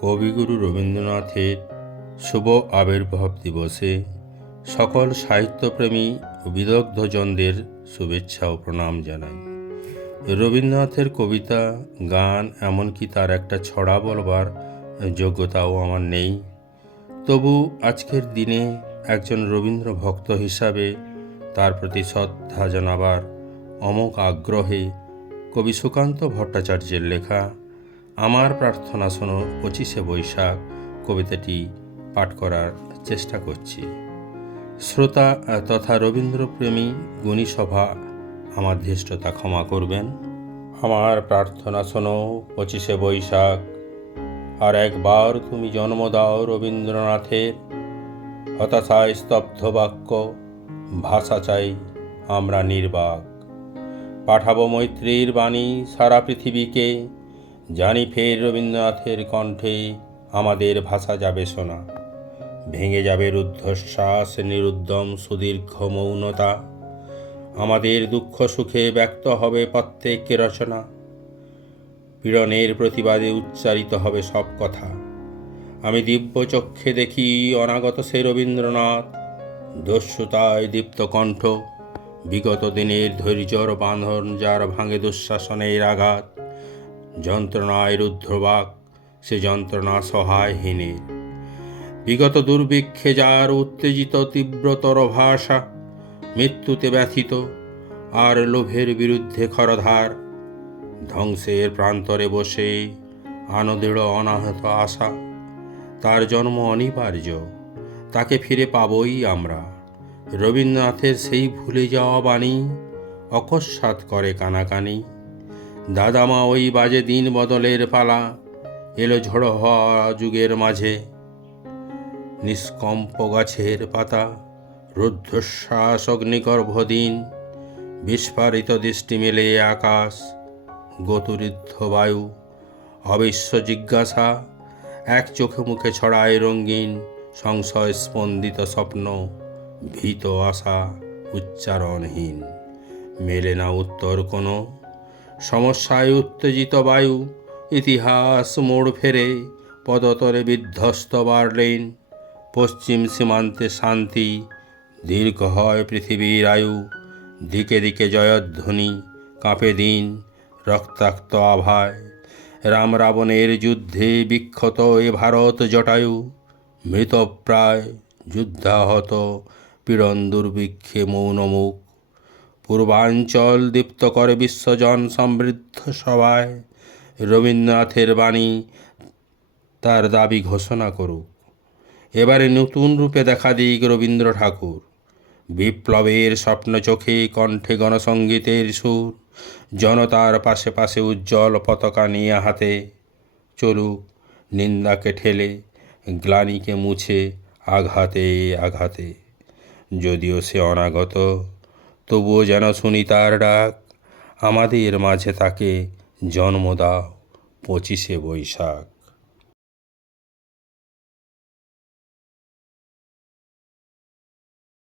কবিগুরু রবীন্দ্রনাথের শুভ আবির্ভাব দিবসে সকল সাহিত্যপ্রেমী ও বিদগ্ধজনদের শুভেচ্ছা ও প্রণাম জানাই। রবীন্দ্রনাথের কবিতা, গান, এমনকি তার একটা ছড়া বলবার যোগ্যতাও আমার নেই। তবু আজকের দিনে একজন রবীন্দ্র ভক্ত হিসাবে তার প্রতি শ্রদ্ধা জানাবার অমোক আগ্রহে কবি সুকান্ত ভট্টাচার্যের লেখা আমার প্রার্থনা শোনো পঁচিশে বৈশাখ, কবিতাটি পাঠ করার চেষ্টা করছি। শ্রোতা তথা রবীন্দ্রপ্রেমী গুণী সভা আমার ধৃষ্টতা ক্ষমা করবেন। আমার প্রার্থনা শোনো পঁচিশে বৈশাখ, আর একবার তুমি জন্ম দাও রবীন্দ্রনাথের। হতাশায় স্তব্ধ বাক্য, ভাষা চাই আমরা নির্বাক। পাঠাবো মৈত্রীর বাণী সারা পৃথিবীকে জানি ফের রবীন্দ্রনাথের কণ্ঠে আমাদের ভাষা যাবে শোনা ভেঙে যাবে রুদ্ধশ্বাস, নিরুদ্যম, সুদীর্ঘ মৌনতা। আমাদের দুঃখ সুখে ব্যক্ত হবে প্রত্যেক রচনা। পীড়নের প্রতিবাদে উচ্চারিত হবে সব কথা। আমি দিব্য চক্ষে দেখি অনাগত সে রবীন্দ্রনাথ। দস্যুতায় দীপ্ত কণ্ঠ, বিগত দিনের ধৈর্যর বাঁধন যার ভাঙে দুঃশাসনের আঘাত। যন্ত্রণায় রুদ্রবাক সে যন্ত্রণা সহায়হীনের বিগত দুর্ভিক্ষে যার উত্তেজিত তীব্রতর ভাষা, মৃত্যুতে ব্যথিত, আর লোভের বিরুদ্ধে খরধার, ধ্বংসের প্রান্তরে বসে আনদৃঢ় অনাহত আশা, তার জন্ম অনিবার্য, তাকে ফিরে পাবই আমরা। রবীন্দ্রনাথের সেই ভুলে যাওয়া বাণী অকস্মাৎ করে কানাকানি। দাদামা ওই বাজে দিন বদলের পালা। এলো ঝড়ো হওয়া যুগের মাঝে। নিষ্কম্প গাছের পাতা, রুদ্ধশ্বাস অগ্নিগর্ভ দিন। বিস্ফারিত দৃষ্টি মেলে আকাশ, গতুরিদ্ধ বায়ু, অবিশ্ব জিজ্ঞাসা, এক চোখে মুখে ছড়ায় রঙিন সংশয় স্পন্দিত স্বপ্ন, ভীত আশা, উচ্চারণহীন। মেলে না উত্তর কোনো। সমস্যায় উত্তেজিত বায়ু, ইতিহাস মোড় ফেরে পদতরে বিধ্বস্ত বার্লিন, পশ্চিম সীমান্তে শান্তি, দীর্ঘ হয় পৃথিবীর আয়ু, দিকে দিকে জয়ধ্বনি, কাঁপে দিন, রক্তাক্ত আভায়। রাম রাবণের যুদ্ধে বিক্ষত এ ভারত জটায়ু, মৃতপ্রায় যুদ্ধাহত পীড়ন দুর্ভিক্ষে মৌনমুখ। পূর্বাঞ্চল দীপ্ত করে বিশ্বজন সমৃদ্ধ সভায়। রবীন্দ্রনাথের বাণী তার দাবি ঘোষণা করুক। এবারে নতুন রূপে দেখা দিক রবীন্দ্র ঠাকুর। বিপ্লবের স্বপ্ন চোখে কণ্ঠে গণসঙ্গীতের সুর। জনতার পাশে পাশে উজ্জ্বল পতাকা নিয়ে হাতে চলুক নিন্দাকে ঠেলে, গ্লানিকে মুছে আঘাতে আঘাতে। যদিও সে অনাগত তবুও যেন শুনি তার ডাক। আমাদের মাঝে তাকে জন্ম দাও পঁচিশে বৈশাখ।